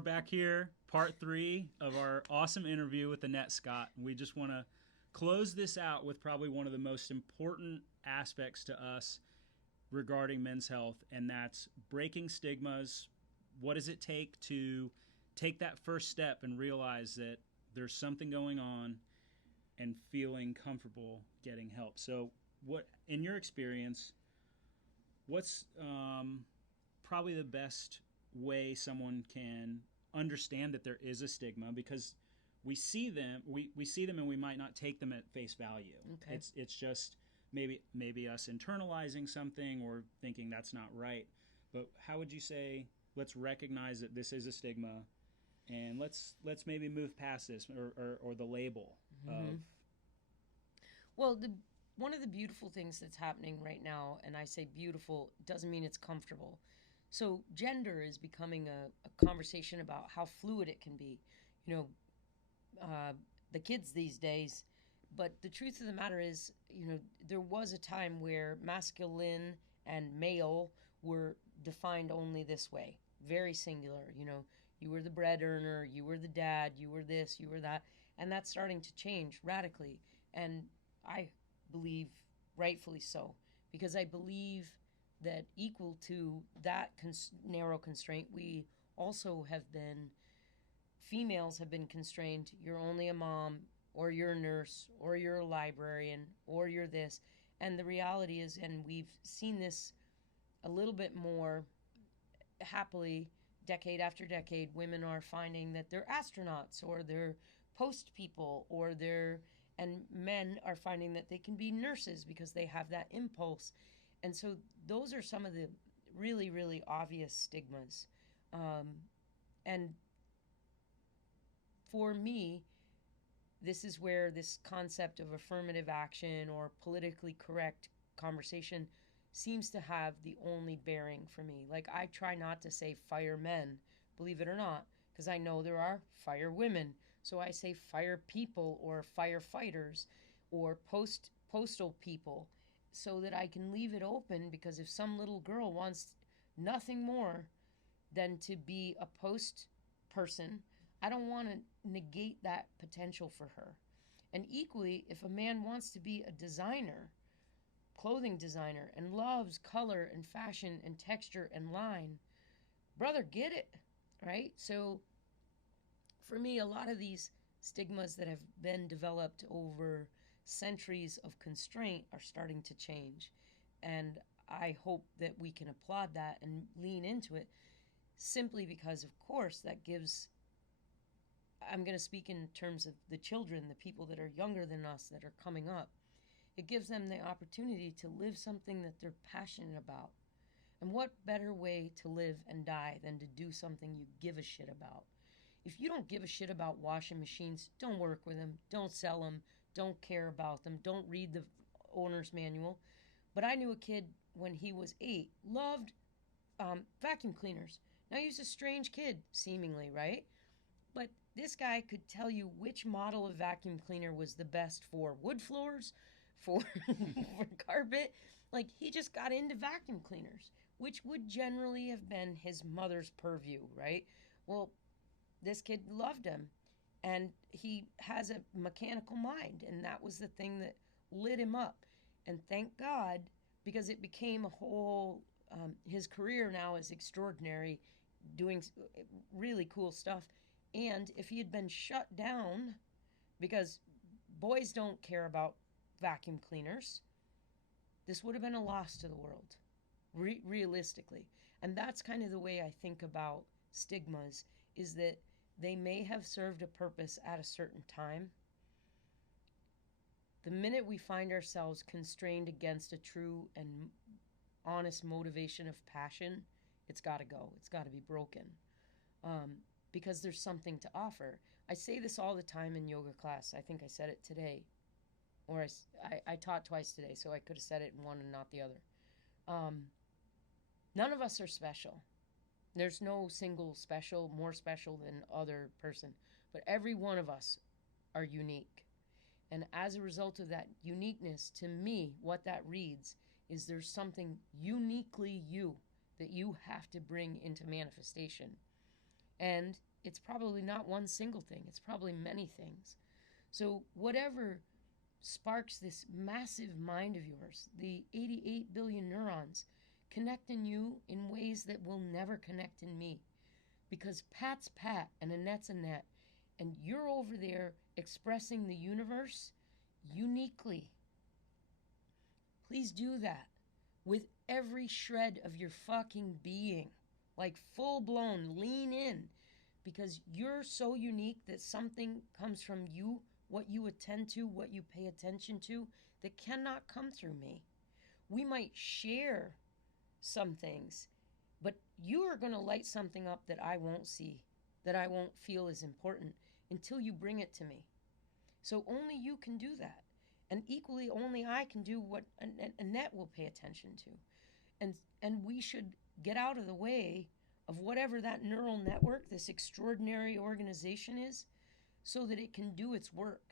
we're back here, part 3 of our awesome interview with Annette Scott. We just want to close this out with probably one of the most important aspects to us regarding men's health, and that's breaking stigmas. What does it take to take that first step and realize that there's something going on and feeling comfortable getting help? So, what, in your experience, what's probably the best way someone can understand that there is a stigma? Because we see them and we might not take them at face value. Okay. It's just maybe us internalizing something or thinking that's not right. But how would you say, let's recognize that this is a stigma, and let's maybe move past this, or the label of. Well, one of the beautiful things that's happening right now, and I say beautiful, doesn't mean it's comfortable. So gender is becoming a conversation about how fluid it can be. You the kids these days. But the truth of the matter is, there was a time where masculine and male were defined only this way, very singular. You were the bread earner, you were the dad, you were this, you were that. And that's starting to change radically. And I believe rightfully so, because I believe that equal to that narrow constraint, we also have been, females have been constrained. You're only a mom, or you're a nurse, or you're a librarian, or you're this. And the reality is, and we've seen this a little bit more happily, decade after decade, women are finding that they're astronauts, or they're post people, and men are finding that they can be nurses because they have that impulse. And so those are some of the really, really obvious stigmas. And for me, this is where this concept of affirmative action or politically correct conversation seems to have the only bearing for me. Like, I try not to say fire men, believe it or not, because I know there are fire women. So I say fire people, or firefighters, or postal people, so that I can leave it open, because if some little girl wants nothing more than to be a post person, I don't want to negate that potential for her. And equally, if a man wants to be a designer, clothing designer, and loves color and fashion and texture and line, brother, get it, right? So for me, a lot of these stigmas that have been developed over centuries of constraint are starting to change. And I hope that we can applaud that and lean into it, simply because, of course, that gives, I'm going to speak in terms of the children, the people that are younger than us that are coming up. It gives them the opportunity to live something that they're passionate about. And what better way to live and die than to do something you give a shit about? If you don't give a shit about washing machines, don't work with them, don't sell them, don't care about them, don't read the owner's manual. But I knew a kid when he was 8, loved vacuum cleaners. Now, he's a strange kid, seemingly, right? But this guy could tell you which model of vacuum cleaner was the best for wood floors, for, for carpet. Like, he just got into vacuum cleaners, which would generally have been his mother's purview, right? Well, this kid loved him, and he has a mechanical mind, and that was the thing that lit him up. And thank God, because it became a whole, his career now is extraordinary, doing really cool stuff. And if he had been shut down, because boys don't care about vacuum cleaners, this would have been a loss to the world, realistically. And that's kind of the way I think about stigmas, is that they may have served a purpose at a certain time. The minute we find ourselves constrained against a true and honest motivation of passion, it's got to go. It's got to be broken. Because there's something to offer. I say this all the time in yoga class. I think I said it today. Or I taught twice today, so I could have said it in one and not the other. None of us are special. There's no single special, more special than other person. But every one of us are unique. And as a result of that uniqueness, to me, what that reads is there's something uniquely you that you have to bring into manifestation. And it's probably not one single thing, it's probably many things. So, whatever sparks this massive mind of yours, the 88 billion neurons, connect in you in ways that will never connect in me. Because Pat's Pat and Annette's Annette, and you're over there expressing the universe uniquely. Please do that with every shred of your fucking being. Like full blown, lean in. Because you're so unique that something comes from you, what you attend to, what you pay attention to, that cannot come through me. We might share some things, but you are going to light something up that I won't see, that I won't feel is important until you bring it to me. So only you can do that. And equally, only I can do what Annette will pay attention to. And we should get out of the way of whatever that neural network, this extraordinary organization is, so that it can do its work.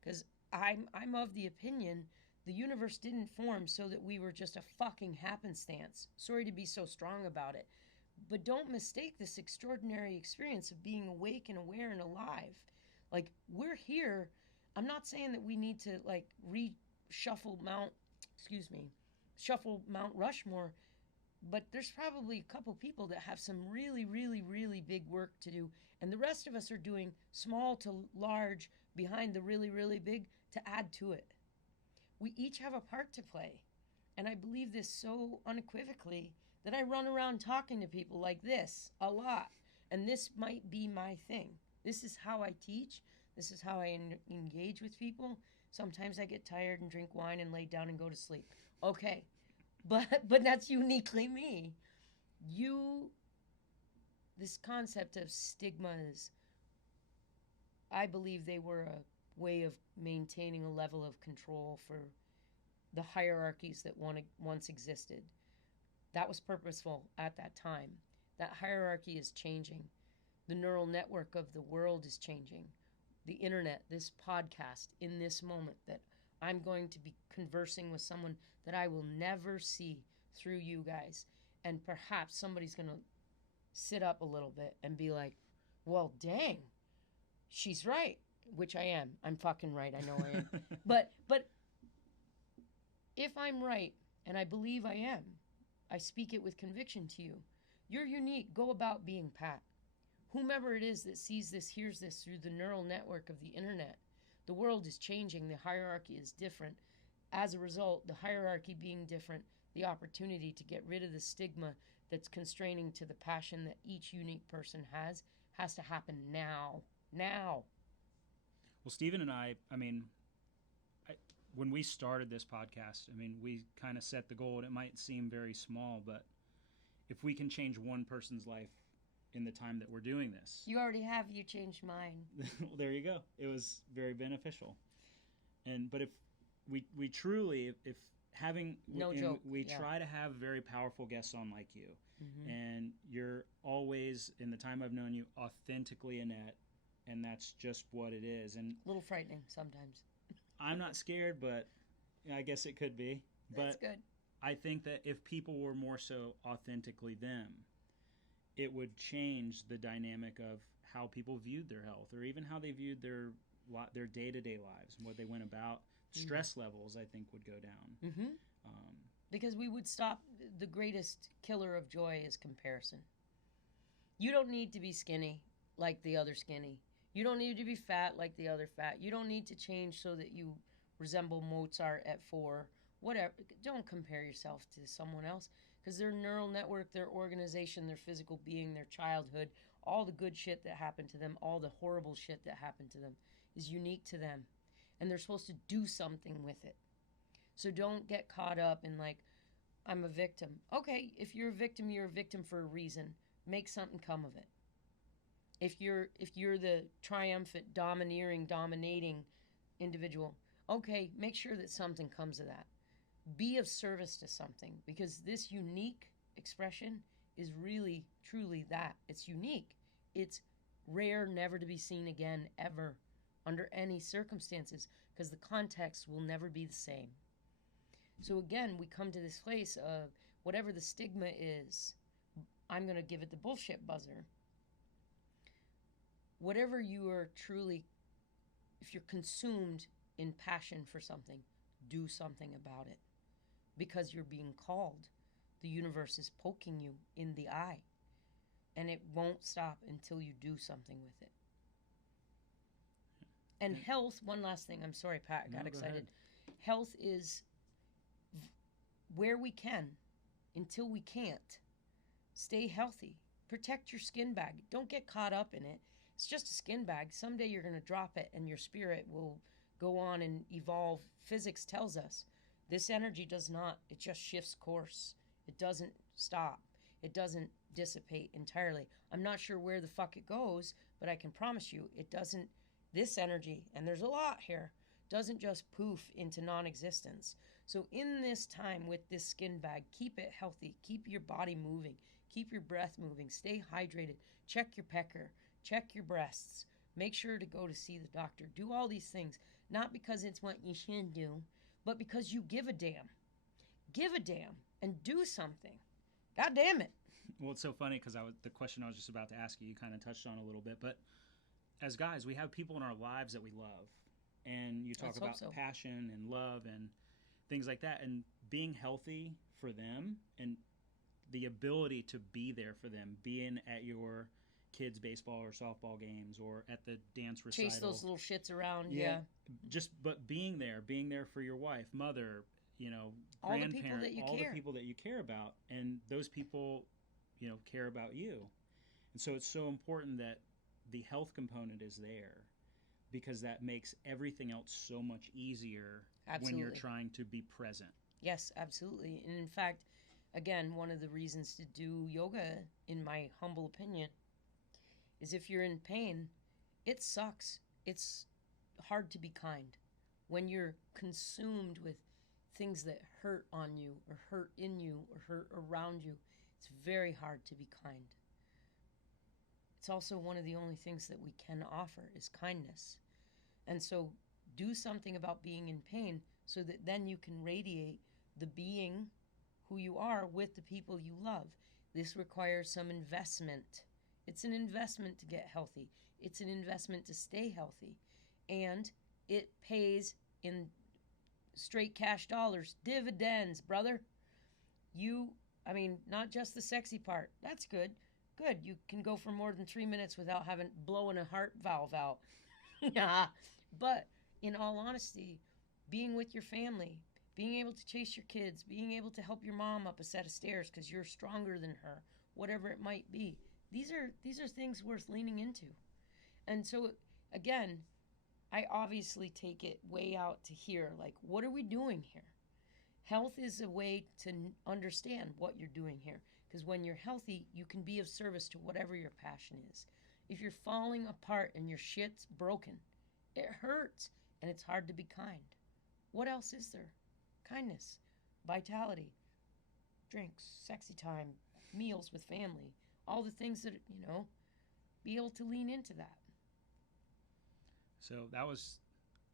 Because I'm of the opinion the universe didn't form so that we were just a fucking happenstance. Sorry to be so strong about it. But don't mistake this extraordinary experience of being awake and aware and alive. Like, we're here. I'm not saying that we need to, like, shuffle Mount Rushmore, but there's probably a couple people that have some really, really, really big work to do. And the rest of us are doing small to large behind the really, really big to add to it. We each have a part to play. And I believe this so unequivocally that I run around talking to people like this a lot. And this might be my thing. This is how I teach. This is how I engage with people. Sometimes I get tired and drink wine and lay down and go to sleep. Okay. But that's uniquely me. This concept of stigmas, I believe they were a way of maintaining a level of control for the hierarchies that once existed. That was purposeful at that time. That hierarchy is changing. The neural network of the world is changing. The internet, this podcast, in this moment, that I'm going to be conversing with someone that I will never see through you guys. And perhaps somebody's going to sit up a little bit and be like, well, dang, she's right, which I am. I'm fucking right. I know I am. But if I'm right, and I believe I am, I speak it with conviction to you. You're unique. Go about being Pat. Whomever it is that sees this, hears this through the neural network of the internet, the world is changing. The hierarchy is different. As a result, the hierarchy being different, the opportunity to get rid of the stigma that's constraining to the passion that each unique person has to happen now. Now. Well, Stephen and I mean, when we started this podcast, I mean, we kind of set the goal, and it might seem very small, but if we can change one person's life in the time that we're doing this. You already have. You changed mine. Well, there you go. It was very beneficial. But if we truly, if having, no joke, we try to have very powerful guests on like you, and you're always, in the time I've known you, authentically Annette, and that's just what it is. And a little frightening sometimes. I'm not scared, but I guess it could be. That's but good. I think that if people were more so authentically them, it would change the dynamic of how people viewed their health, or even how they viewed their day-to-day lives and what they went about. Stress levels, I think, would go down. Because we would stop. The greatest killer of joy is comparison. You don't need to be skinny like the other skinny. You don't need to be fat like the other fat. You don't need to change so that you resemble Mozart at 4. Whatever. Don't compare yourself to someone else, because their neural network, their organization, their physical being, their childhood, all the good shit that happened to them, all the horrible shit that happened to them is unique to them. And they're supposed to do something with it. So don't get caught up in like, I'm a victim. Okay, if you're a victim for a reason. Make something come of it. If you're the triumphant, dominating individual, okay, make sure that something comes of that. Be of service to something, because this unique expression is really, truly that. It's unique. It's rare, never to be seen again, ever, under any circumstances, because the context will never be the same. So again, we come to this place of whatever the stigma is, I'm going to give it the bullshit buzzer. whatever you are truly, if you're consumed in passion for something, do something about it because you're being called. The universe is poking you in the eye, and it won't stop until you do something with it. And health, one last thing. I'm sorry, Pat, I got excited. Health is where we can, until we can't. Stay healthy. Protect your skin bag. Don't get caught up in it. It's just a skin bag. Someday you're going to drop it and your spirit will go on and evolve. Physics tells us this energy does not. It just shifts course. It doesn't stop. It doesn't dissipate entirely. I'm not sure where the fuck it goes, but I can promise you it doesn't. This energy, and there's a lot here, doesn't just poof into non-existence. So in this time with this skin bag, keep it healthy. Keep your body moving. Keep your breath moving. Stay hydrated. Check your pecker. Check your breasts. Make sure to go to see the doctor. Do all these things, not because it's what you should do, but because you give a damn. Give a damn and do something. God damn it. Well, it's so funny because the question I was just about to ask you kind of touched on a little bit, but as guys, we have people in our lives that we love, and you talk about passion and love and things like that, and being healthy for them and the ability to be there for them, being at your kids' baseball or softball games or at the dance recital. Chase those little shits around, yeah. But being there for your wife, mother, all grandparent, the people that you care. The people that you care about, and those people, care about you. And so it's so important that the health component is there, because that makes everything else so much easier. Absolutely. When you're trying to be present. Yes, absolutely. And in fact, again, one of the reasons to do yoga, in my humble opinion, is if you're in pain, it sucks. It's hard to be kind. When you're consumed with things that hurt on you or hurt in you or hurt around you, it's very hard to be kind. It's also one of the only things that we can offer is kindness. And so do something about being in pain so that then you can radiate the being who you are with the people you love. This requires some investment. It's an investment to get healthy. It's an investment to stay healthy. And it pays in straight cash dollars, dividends, brother. Not just the sexy part. That's good. Good. You can go for more than 3 minutes without blowing a heart valve out. But in all honesty, being with your family, being able to chase your kids, being able to help your mom up a set of stairs because you're stronger than her, whatever it might be. These are things worth leaning into. And so, again, I obviously take it way out to here. Like, what are we doing here? Health is a way to understand what you're doing here. Because when you're healthy, you can be of service to whatever your passion is. If you're falling apart and your shit's broken, it hurts and it's hard to be kind. What else is there? Kindness, vitality, drinks, sexy time, meals with family, all the things that, be able to lean into that. So that was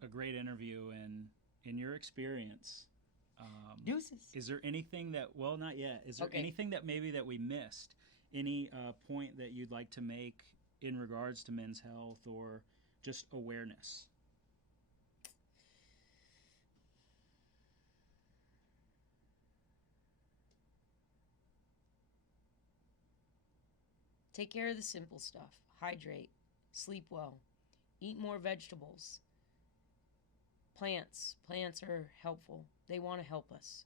a great interview, and in your experience, Deuces. Is there anything not yet, is there anything that maybe that we missed? Any point that you'd like to make in regards to men's health or just awareness? Take care of the simple stuff. Hydrate. Sleep well. Eat more vegetables. Plants. Plants are helpful. They want to help us.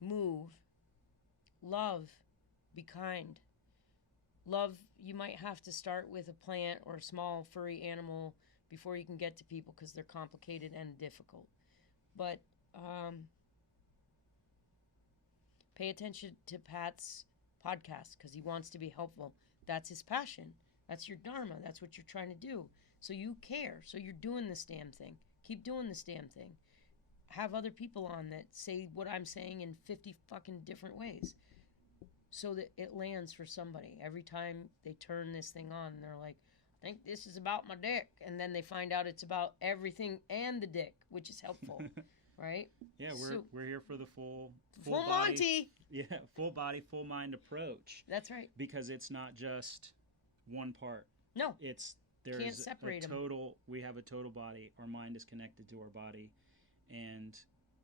Move. Love. Be kind. Love, you might have to start with a plant or a small furry animal before you can get to people because they're complicated and difficult. But pay attention to Pat's podcast because he wants to be helpful. That's his passion. That's your dharma. That's what you're trying to do. So you care. So you're doing this damn thing. Keep doing this damn thing. Have other people on that say what I'm saying in 50 fucking different ways so that it lands for somebody. Every time they turn this thing on, they're like, I think this is about my dick. And then they find out it's about everything and the dick, which is helpful. right? Yeah, we're here for the full Full body, Monty. yeah, full body, full mind approach, That's right. because it's not just one part. No, It's can't there's separate a 'em. total. We have a total body. Our mind is connected to our body, and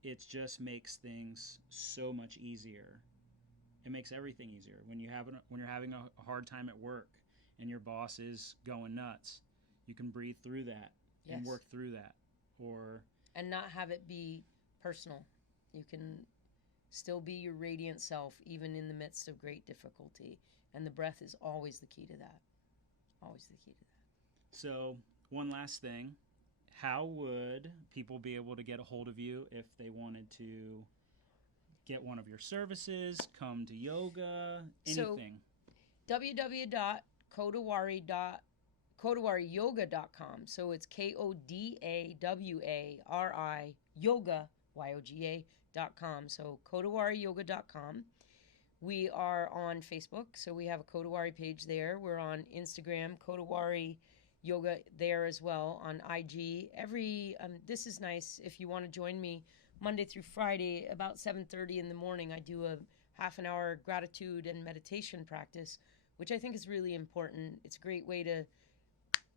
it just makes things so much easier. It makes everything easier when you're having a hard time at work and your boss is going nuts. You can breathe through that and Yes. work through that, or and not have it be personal. You can still be your radiant self even in the midst of great difficulty. And the breath is always the key to that. Always the key to that. So, one last thing. How would people be able to get a hold of you if they wanted to get one of your services, come to yoga, So- anything? www.kodawariyoga.com. So it's KODAWARI yoga, YOGA.com. So kodawariyoga.com. We are on Facebook, so we have a Kodawari page there. We're on Instagram, Kodawari Yoga there as well, on IG. This is nice if you want to join me Monday through Friday about 7:30 in the morning. I do a half an hour gratitude and meditation practice, which I think is really important. It's a great way to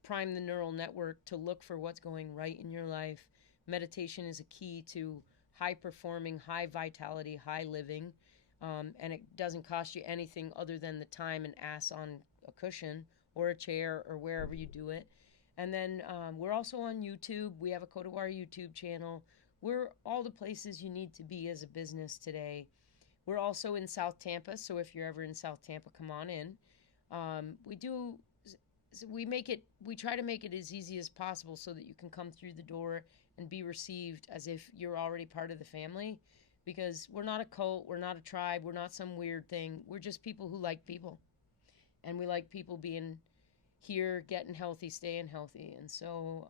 prime the neural network to look for what's going right in your life. Meditation is a key to high performing, high vitality, high living. And it doesn't cost you anything other than the time and ass on a cushion or a chair or wherever you do it. And then we're also on YouTube. We have a Kodawari YouTube channel. We're all the places you need to be as a business today. We're also in South Tampa, so if you're ever in South Tampa, come on in. We try to make it as easy as possible so that you can come through the door and be received as if you're already part of the family. Because we're not a cult, we're not a tribe, we're not some weird thing. We're just people who like people. And we like people being here, getting healthy, staying healthy. And so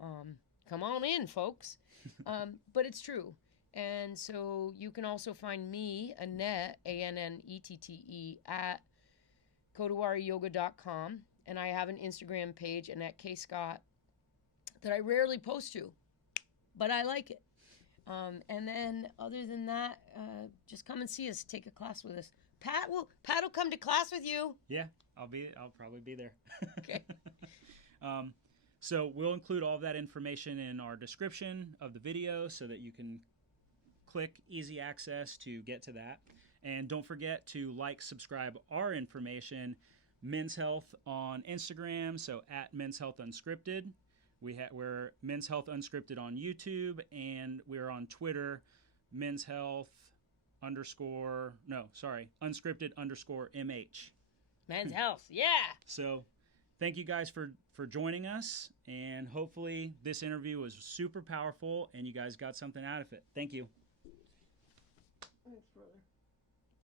come on in, folks. But it's true. And so you can also find me, Annette, ANNETTE, at kodawariyoga.com. And I have an Instagram page, Annette K. Scott, that I rarely post to, but I like it. And then other than that, just come and see us, take a class with us. Pat will come to class with you. Yeah, I'll probably be there. Okay. So we'll include all of that information in our description of the video so that you can click easy access to get to that. And don't forget to like, subscribe our information, Men's Health on Instagram, so at Men's Health Unscripted. We're Men's Health Unscripted on YouTube, and we're on Twitter, unscripted_MH. Men's Health, yeah. So thank you guys for joining us, and hopefully this interview was super powerful and you guys got something out of it. Thank you. Thanks, brother.